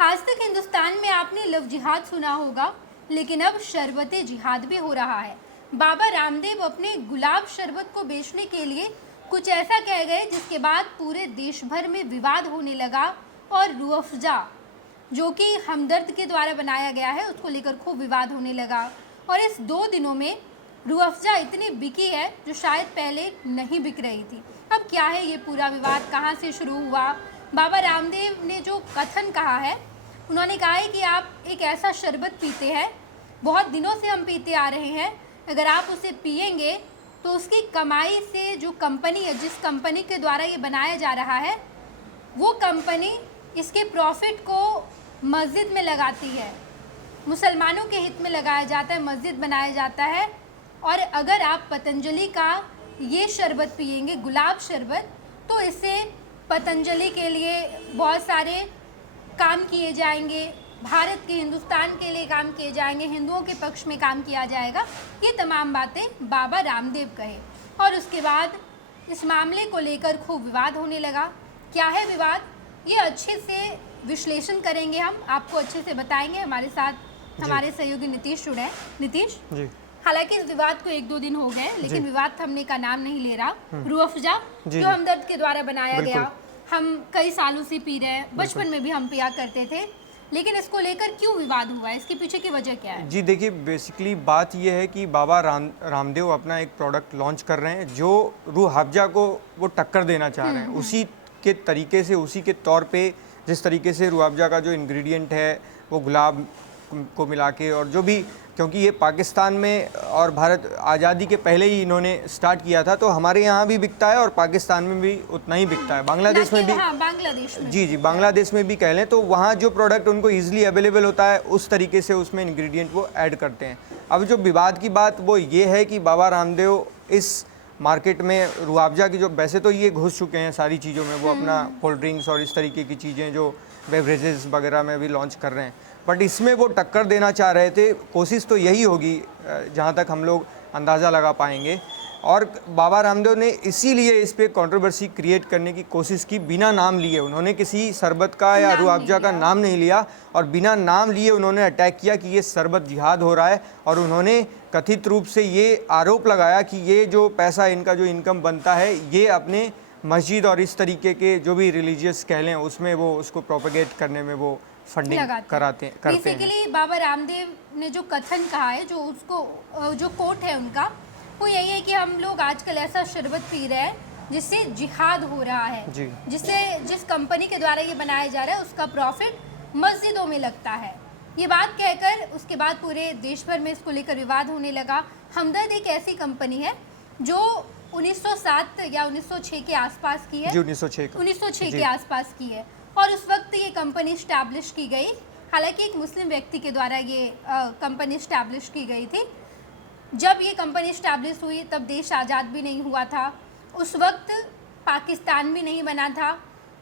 आज तक हिंदुस्तान में आपने लव जिहाद सुना होगा, लेकिन अब शरबते जिहाद भी हो रहा है। बाबा रामदेव अपने गुलाब शरबत को बेचने के लिए कुछ ऐसा कह गए जिसके बाद पूरे देश भर में विवाद होने लगा और रूह अफ़ज़ा जो कि हमदर्द के द्वारा बनाया गया है उसको लेकर खूब विवाद होने लगा। और इस 2 दिनों में रूह अफ़ज़ा इतनी बिकी है जो शायद पहले नहीं बिक रही थी। अब क्या है ये पूरा विवाद, कहाँ से शुरू हुआ? बाबा रामदेव ने जो कथन कहा है, उन्होंने कहा है कि आप एक ऐसा शरबत पीते हैं, बहुत दिनों से हम पीते आ रहे हैं, अगर आप उसे पिएंगे तो उसकी कमाई से जो कंपनी है, जिस कंपनी के द्वारा ये बनाया जा रहा है, वो कंपनी इसके प्रॉफिट को मस्जिद में लगाती है, मुसलमानों के हित में लगाया जाता है, मस्जिद बनाया जाता है। और अगर आप पतंजलि का ये शरबत पिएंगे, गुलाब शरबत, तो इससे पतंजलि के लिए बहुत सारे काम किए जाएंगे, भारत के, हिंदुस्तान के लिए काम किए जाएंगे, हिंदुओं के पक्ष में काम किया जाएगा। ये तमाम बातें बाबा रामदेव कहे और उसके बाद इस मामले को लेकर खूब विवाद होने लगा। क्या है विवाद, ये अच्छे से विश्लेषण करेंगे, हम आपको अच्छे से बताएंगे। हमारे साथ हमारे सहयोगी नीतीश जुड़े हैं। नीतीश जी। हालांकि इस विवाद को 1-2 दिन हो गए, लेकिन विवाद थमने का नाम नहीं ले रहा। रूह अफ़ज़ा जो हमदर्द के द्वारा बनाया गया, हम कई सालों से पी रहे हैं, बचपन में भी हम पिया करते थे, लेकिन इसको लेकर क्यों विवाद हुआ है, इसके पीछे की वजह क्या है? जी देखिए, बेसिकली बात यह है कि बाबा रामदेव अपना एक प्रोडक्ट लॉन्च कर रहे हैं जो रूह अफ़ज़ा को वो टक्कर देना चाह रहे हैं। उसी के तरीके से, उसी के तौर पे जिस तरीके से रूह अफ़ज़ा का जो इंग्रेडिएंट है वो गुलाब को मिला के, और जो भी, क्योंकि ये पाकिस्तान में और भारत आज़ादी के पहले ही इन्होंने स्टार्ट किया था, तो हमारे यहाँ भी बिकता है और पाकिस्तान में भी उतना ही बिकता है, बांग्लादेश में भी। हाँ, बांग्लादेश में। जी, बांग्लादेश में भी कह लें तो वहाँ जो प्रोडक्ट उनको ईजिली अवेलेबल होता है उस तरीके से उसमें इंग्रेडिएंट वो ऐड करते हैं। अब जो विवाद की बात वो ये है कि बाबा रामदेव इस मार्केट में रूह अफ़ज़ा की, जो वैसे तो ये घुस चुके हैं सारी चीज़ों में, वो अपना कोल्ड ड्रिंक्स और इस तरीके की चीज़ें जो बेवरेजेस वगैरह में भी लॉन्च कर रहे हैं, बट इसमें वो टक्कर देना चाह रहे थे। कोशिश तो यही होगी जहाँ तक हम लोग अंदाज़ा लगा पाएंगे, और बाबा रामदेव ने इसीलिए इस पे कंट्रोवर्सी क्रिएट करने की कोशिश की, बिना नाम लिए। उन्होंने किसी शरबत का या रूह अफ़ज़ा का नाम नहीं लिया और बिना नाम लिए उन्होंने अटैक किया कि ये शरबत जिहाद हो रहा है, और उन्होंने कथित रूप से ये आरोप लगाया कि ये जो पैसा, इनका जो इनकम बनता है, ये अपने मस्जिद और इस तरीके के जो भी रिलीजियस कह लें उसमें वो उसको प्रोपेगेट करने में वो फंडिंग करते हैं। बेसिकली बाबा रामदेव ने जो कथन कहा है, जो उसको जो कोट है उनका, वो यही है कि हम लोग आजकल ऐसा शरबत पी रहे हैं जिससे जिहाद हो रहा है, जिससे जिस कंपनी के द्वारा ये बनाया जा रहा है उसका प्रॉफिट मस्जिदों में लगता है। ये बात कहकर उसके बाद पूरे देश भर में इसको लेकर विवाद होने लगा। हमदर्द एक ऐसी कंपनी है जो 1907 या 1906 के आसपास की है, 1906 के आसपास की है, और उस वक्त ये कंपनी स्टैब्लिश की गई। हालांकि एक मुस्लिम व्यक्ति के द्वारा ये कंपनी स्टैब्लिश की गई थी। जब ये कंपनी स्टैब्लिश हुई तब देश आज़ाद भी नहीं हुआ था, उस वक्त पाकिस्तान भी नहीं बना था,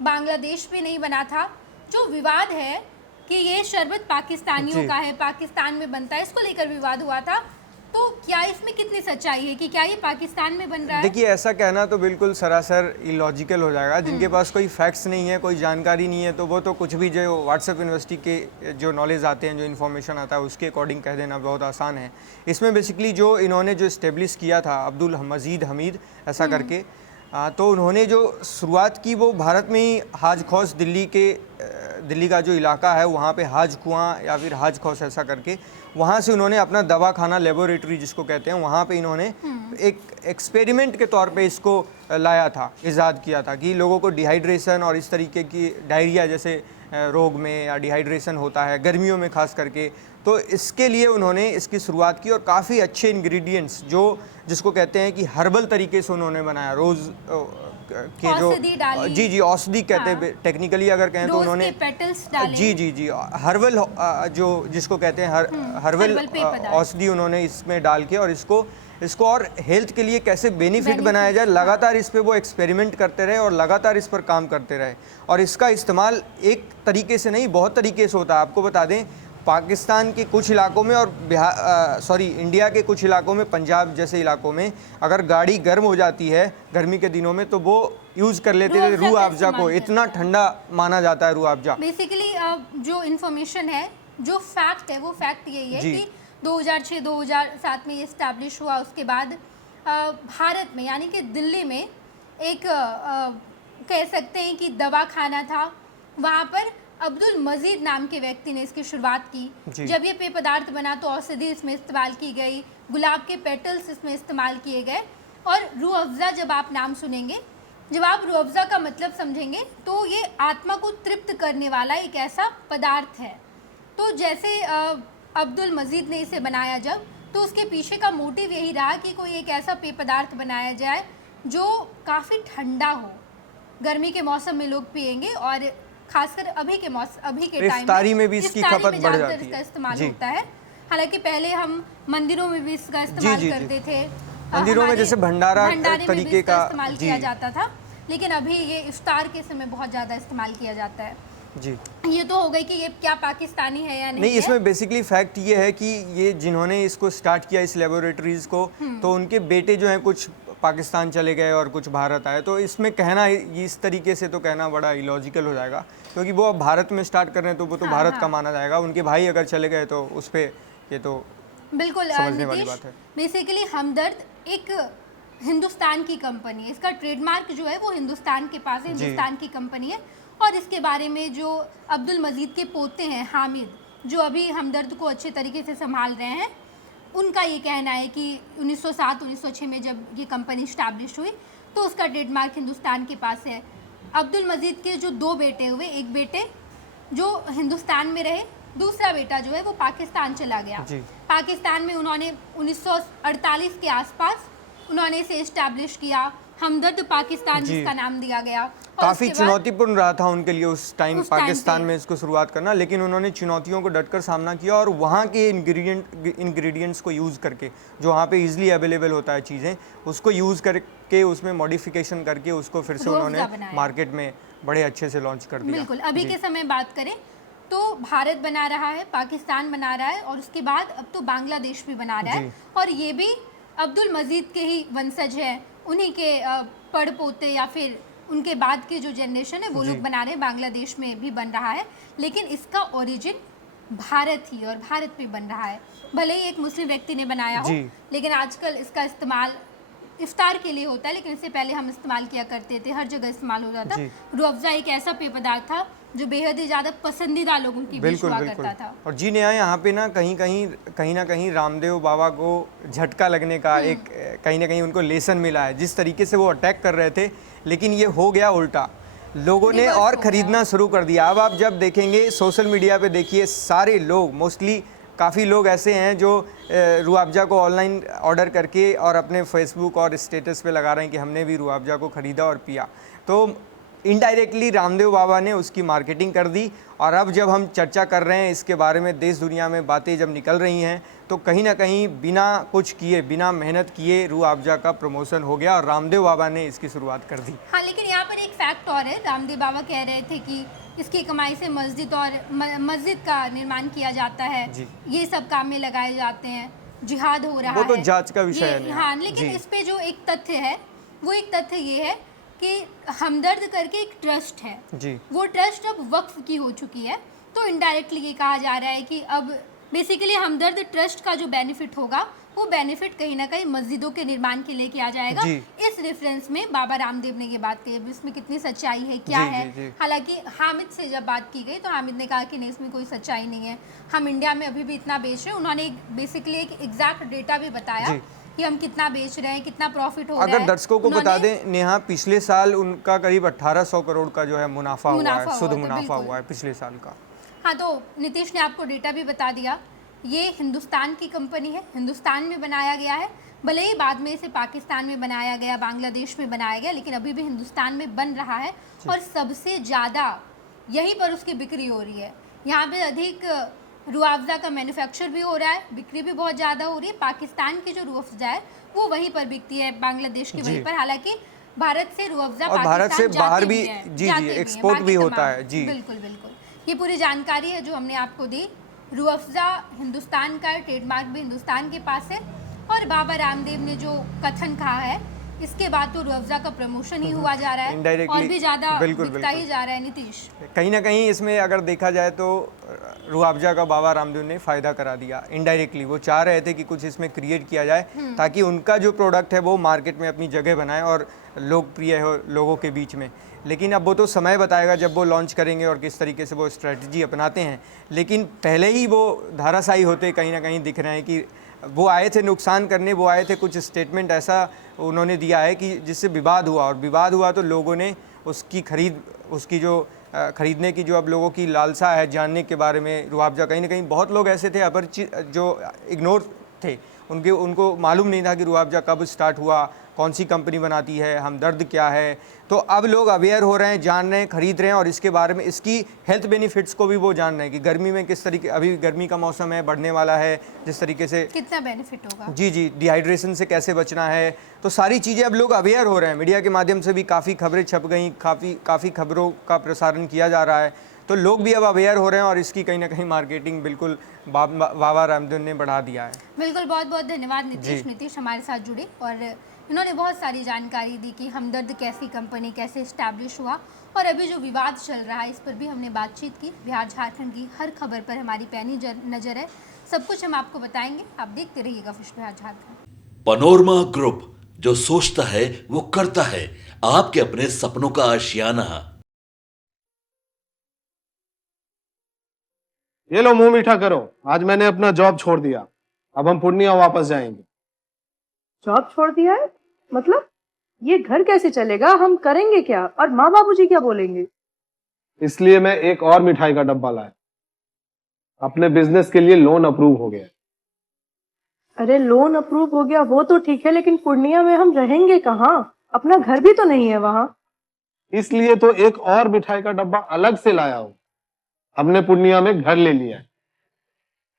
बांग्लादेश भी नहीं बना था। जो विवाद है कि ये शरबत पाकिस्तानियों का है, पाकिस्तान में बनता है, इसको लेकर विवाद हुआ था। तो क्या इसमें कितनी सच्चाई है कि क्या ये पाकिस्तान में बन रहा है? देखिए, ऐसा कहना तो बिल्कुल सरासर इलॉजिकल हो जाएगा। जिनके पास कोई फैक्ट्स नहीं है, कोई जानकारी नहीं है, तो वो तो कुछ भी जो व्हाट्सएप यूनिवर्सिटी के जो नॉलेज आते हैं, जो इन्फॉर्मेशन आता है, उसके अकॉर्डिंग कह देना बहुत आसान है। इसमें बेसिकली जो इन्होंने जो इस्टेब्लिश किया था, अब्दुल मजीद हमीद ऐसा करके, तो उन्होंने जो शुरुआत की वो भारत में ही हाज खौस, दिल्ली का जो इलाका है वहाँ पे हाज कुआं या फिर हाज खौस ऐसा करके, वहाँ से उन्होंने अपना दवा खाना, लेबोरेटरी जिसको कहते हैं, वहाँ पे इन्होंने एक एक्सपेरिमेंट के तौर पे इसको लाया था, इजाद किया था कि लोगों को डिहाइड्रेशन और इस तरीके की डायरिया जैसे रोग में या डिहाइड्रेशन होता है गर्मियों में खास करके, तो इसके लिए उन्होंने इसकी शुरुआत की और काफ़ी अच्छे इंग्रेडिएंट्स जो जिसको कहते हैं कि हर्बल तरीके से उन्होंने बनाया, रोज़ के जो जी औषधि कहते हैं टेक्निकली अगर कहें तो उन्होंने जी हर्बल जो जिसको कहते हैं हर्बल औषधि उन्होंने इसमें डाल के और इसको और हेल्थ के लिए कैसे बेनिफिट बनाया जाए, लगातार इस पे वो एक्सपेरिमेंट करते रहे और लगातार इस पर काम करते रहे। और इसका इस्तेमाल एक तरीके से नहीं, बहुत तरीके से होता है। आपको बता दें, पाकिस्तान के कुछ इलाकों में और इंडिया के कुछ इलाकों में, पंजाब जैसे इलाकों में अगर गाड़ी गर्म हो जाती है गर्मी के दिनों में तो वो यूज़ कर लेते थे रूह अफ़ज़ा को। इतना ठंडा माना जाता है रूह अफ़ज़ा। बेसिकली जो इन्फॉर्मेशन है, जो फैक्ट है, वो फैक्ट यही है कि 2006-2007 में ये इस्टेब्लिश हुआ। उसके बाद भारत में यानी कि दिल्ली में एक कह सकते हैं कि दवा खाना था, वहाँ पर अब्दुल मजीद नाम के व्यक्ति ने इसकी शुरुआत की। जब ये पेय पदार्थ बना तो औषधि इसमें इस्तेमाल की गई, गुलाब के पेटल्स इसमें इस्तेमाल किए गए। और रूह अफ़ज़ा, जब आप नाम सुनेंगे, जब आप रूह अफ़ज़ा का मतलब समझेंगे तो ये आत्मा को तृप्त करने वाला एक ऐसा पदार्थ है। तो जैसे अब्दुल मजीद ने इसे बनाया जब, तो उसके पीछे का मोटिव यही रहा कि कोई एक ऐसा पेय पदार्थ बनाया जाए जो काफ़ी ठंडा हो, गर्मी के मौसम में लोग पिएंगे और खासकर अभी के टाइम इफ्तारी में भी इसकी खपत बढ़ जाती है, इसका इस्तेमाल होता है। हालांकि पहले हम मंदिरों में भी इसका इस्तेमाल करते थे, मंदिरों में जैसे भंडारा तरीके का इस्तेमाल किया जाता था, लेकिन अभी ये इफ्तार के समय बहुत ज़्यादा इस्तेमाल किया जाता है। जी, ये तो हो गई कि ये क्या पाकिस्तानी है या नहीं। इसमें बेसिकली फैक्ट ये है कि ये जिन्होंने इसको स्टार्ट किया इस लेबोरेटरीज को, तो उनके बेटे जो हैं कुछ पाकिस्तान चले गए और कुछ भारत आए। तो इसमें कहना इस तरीके से तो कहना बड़ा इलॉजिकल हो जाएगा, क्योंकि वो अब भारत में स्टार्ट कर रहे हैं तो वो तो भारत का माना जाएगा। उनके भाई अगर चले गए तो उस पर ये तो बिल्कुल समझने वाली बात है। बेसिकली हमदर्द एक हिंदुस्तान की कंपनी है, इसका ट्रेडमार्क जो है वो हिंदुस्तान के पास है, हिंदुस्तान की कंपनी है। और इसके बारे में जो अब्दुल मजीद के पोते हैं हामिद, जो अभी हमदर्द को अच्छे तरीके से संभाल रहे हैं, उनका ये कहना है कि 1907-1906 में जब ये कंपनी स्टैब्लिश हुई तो उसका ट्रेडमार्क हिंदुस्तान के पास है। अब्दुल मजीद के जो 2 बेटे हुए, एक बेटे जो हिंदुस्तान में रहे, दूसरा बेटा जो है वो पाकिस्तान चला गया। पाकिस्तान में उन्होंने 1948 के आसपास उन्होंने इसे इस्टेब्लिश किया, हमदर्द पाकिस्तान जिसका नाम दिया गया। काफ़ी चुनौतीपूर्ण रहा था उनके लिए उस टाइम पाकिस्तान में इसको शुरुआत करना, लेकिन उन्होंने चुनौतियों को डटकर सामना किया और वहाँ के इंग्रेडिएंट्स को यूज़ करके, जो वहाँ पे इजीली अवेलेबल होता है चीज़ें, उसको यूज़ करके उसमें मॉडिफिकेशन करके उसको फिर से उन्होंने मार्केट में बड़े अच्छे से लॉन्च कर दिया। बिल्कुल, अभी के समय बात करें तो भारत बना रहा है, पाकिस्तान बना रहा है और उसके बाद अब तो बांग्लादेश भी बना रहा है। और ये भी अब्दुल मजीद के ही वंशज हैं, उन्हीं के पड़ पोते या फिर उनके बाद के जो जनरेशन है वो लोग बना रहे हैं। बांग्लादेश में भी बन रहा है, लेकिन इसका ओरिजिन भारत ही और भारत पे बन रहा है। भले ही एक मुस्लिम व्यक्ति ने बनाया हो, लेकिन आजकल इसका इस्तेमाल इफ्तार के लिए होता है, लेकिन इससे पहले हम इस्तेमाल किया करते थे, हर जगह इस्तेमाल हो जाता। रूह अफ़ज़ा एक ऐसा पेय पदार्थ था जो बेहद ही ज़्यादा पसंदीदा लोगों की बीच हुआ करता था। और जी नेहा, यहाँ पे ना कहीं ना कहीं रामदेव बाबा को झटका लगने का एक कहीं ना कहीं उनको लेसन मिला है। जिस तरीके से वो अटैक कर रहे थे, लेकिन ये हो गया उल्टा, लोगों ने और ख़रीदना शुरू कर दिया। अब आप जब देखेंगे सोशल मीडिया पे, देखिए सारे लोग, मोस्टली काफ़ी लोग ऐसे हैं जो रूह अफ़ज़ा को ऑनलाइन ऑर्डर करके और अपने फेसबुक और स्टेटस पे लगा रहे हैं कि हमने भी रूह अफ़ज़ा को ख़रीदा और पिया। तो इनडायरेक्टली रामदेव बाबा ने उसकी मार्केटिंग कर दी। और अब जब हम चर्चा कर रहे हैं इसके बारे में, देश दुनिया में बातें जब निकल रही हैं, तो कहीं ना कहीं बिना कुछ किए, बिना मेहनत किए रूह अफ़ज़ा का प्रमोशन हो गया और रामदेव बाबा ने इसकी शुरुआत कर दी। हाँ, लेकिन यहाँ पर एक फैक्ट और है। रामदेव बाबा कह रहे थे कि इसकी कमाई से मस्जिद का निर्माण किया जाता है, ये सब काम में लगाए जाते हैं, जिहाद हो रहा है, वो तो जांच का विषय है। हाँ, लेकिन इस पे जो एक तथ्य है, वो एक तथ्य ये है कि हमदर्द करके एक ट्रस्ट है जी, वो ट्रस्ट अब वक्फ की हो चुकी है। तो इनडायरेक्टली ये कहा जा रहा है कि अब बेसिकली हमदर्द ट्रस्ट का जो बेनिफिट होगा, वो बेनिफिट कहीं ना कहीं मस्जिदों के निर्माण के लिए किया जाएगा। इस रेफरेंस में बाबा रामदेव ने ये बात कही। इसमें कितनी सच्चाई है, क्या है? हालांकि हामिद से जब बात की गई तो हामिद ने कहा कि नहीं, इसमें कोई सच्चाई नहीं है, हम इंडिया में अभी भी इतना बेच रहे हैं। उन्होंने बेसिकली एक एग्जैक्ट डेटा भी बताया कि हम कितना बेच रहे हैं, कितना प्रॉफिट हो रहा है। अगर दर्शकों को बता दें नेहा, पिछले साल उनका करीब 1800 करोड़ का जो है मुनाफा हुआ है, शुद्ध मुनाफा हुआ है पिछले साल का। हाँ, तो नीतीश ने आपको डेटा भी बता दिया। ये हिंदुस्तान की कंपनी है, हिंदुस्तान में बनाया गया है। भले ही बाद में इसे पाकिस्तान में बनाया गया, बांग्लादेश में बनाया गया, लेकिन अभी भी हिंदुस्तान में बन रहा है और सबसे ज़्यादा यहीं पर उसकी बिक्री हो रही है। यहाँ पे अधिक रूह अफ़ज़ा का मैन्युफैक्चर भी हो रहा है, बिक्री भी बहुत ज़्यादा हो रही है। पाकिस्तान की जो रूह अफ़ज़ा है वो वहीं पर बिकती है, बांग्लादेश की वहीं पर। हालांकि भारत से रूह अफ़ज़ा और भारत से बाहर भी जी एक्सपोर्ट भी होता है। जी बिल्कुल बिल्कुल, ये पूरी जानकारी है जो हमने आपको दी। रूह अफ़ज़ा हिंदुस्तान का ट्रेडमार्क भी हिंदुस्तान के पास है, और बाबा रामदेव ने जो कथन कहा है, इसके बाद तो रूह अफ़ज़ा का प्रमोशन ही हुआ जा रहा है Indirectly, और भी ज़्यादा बिल्कुल, दिखता ही बिल्कुल। जा रहा है। नीतीश, कहीं ना कहीं इसमें अगर देखा जाए तो रूह अफ़ज़ा का बाबा रामदेव ने फ़ायदा करा दिया इनडायरेक्टली। वो चाह रहे थे कि कुछ इसमें क्रिएट किया जाए ताकि उनका जो प्रोडक्ट है वो मार्केट में अपनी जगह बनाए और लोकप्रिय हो लोगों के बीच में। लेकिन अब वो तो समय बताएगा जब वो लॉन्च करेंगे और किस तरीके से वो स्ट्रेटजी अपनाते हैं। लेकिन पहले ही वो धाराशायी होते कहीं ना कहीं दिख रहे हैं कि वो आए थे नुकसान करने, वो आए थे कुछ स्टेटमेंट ऐसा उन्होंने दिया है कि जिससे विवाद हुआ, और विवाद हुआ तो लोगों ने उसकी जो ख़रीदने की जो अब लोगों की लालसा है जानने के बारे में रूह अफ़ज़ा, कहीं ना कहीं बहुत लोग ऐसे थे अपरिचित जो इग्नोर थे, उनको मालूम नहीं था कि रूह अफ़ज़ा कब स्टार्ट हुआ, कौन सी कंपनी बनाती है, हमदर्द क्या है। तो अब लोग अवेयर हो रहे हैं, जान रहे हैं, खरीद रहे हैं, और इसके बारे में इसकी हेल्थ बेनिफिट्स को भी वो जान रहे हैं कि गर्मी में किस तरीके, अभी गर्मी का मौसम है, बढ़ने वाला है, जिस तरीके से कितना बेनिफिट होगा। जी, डिहाइड्रेशन से कैसे बचना है। तो सारी चीज़ें अब लोग अवेयर हो रहे हैं। मीडिया के माध्यम से भी काफ़ी खबरें छप गई, काफ़ी खबरों का प्रसारण किया जा रहा है, तो लोग भी अब अवेयर हो रहे हैं और इसकी कहीं ना कहीं मार्केटिंग बिल्कुल बाबा रामदेव ने बढ़ा दिया है। बिल्कुल, बहुत बहुत धन्यवाद नीतीश हमारे साथ जुड़े, और इन्होंने बहुत सारी जानकारी दी कि हमदर्द कैसी कंपनी कैसे इस्टेब्लिश हुआ, और अभी जो विवाद चल रहा है इस पर भी हमने बातचीत की। बिहार झारखंड की हर खबर पर हमारी पैनी नज़र है, सब कुछ हम आपको बताएंगे। आप देखते रहिएगा खुश बिहार झारखंड। पनोरमा ग्रुप, जो सोचता है वो करता है, आपके अपने सपनों का आशियाना। ये लो मुंह मीठा करो, आज मैंने अपना जॉब छोड़ दिया, अब हम पूर्णिया वापस जाएंगे। जॉब छोड़ दिया है? मतलब ये घर कैसे चलेगा? हम करेंगे क्या? और माँ बाबूजी क्या बोलेंगे? इसलिए मैं एक और मिठाई का डब्बा लाया। अपने बिजनेस के लिए लोन अप्रूव हो गया। अरे लोन अप्रूव हो गया वो तो ठीक है, लेकिन पूर्णिया में हम रहेंगे कहाँ? अपना घर भी तो नहीं है वहाँ। इसलिए तो एक और मिठाई का डब्बा अलग से लाया हूँ। हमने पूर्णिया में घर ले लिया है,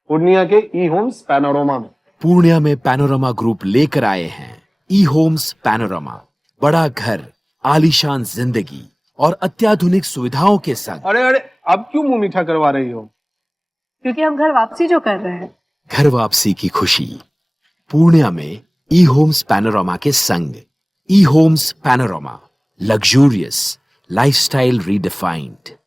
पूर्णिया के ई होम्स पैनोरमा में। पूर्णिया में पैनोरमा ग्रुप लेकर आए हैं ई होम्स पैनोरमा। बड़ा घर, आलीशान जिंदगी और अत्याधुनिक सुविधाओं के संग। अरे अब क्यों मुंह मीठा करवा रही हो? क्योंकि हम घर वापसी जो कर रहे हैं। घर वापसी की खुशी पूर्णिया में ई होम्स पैनोरमा के संग। ई homes panorama, luxurious lifestyle redefined.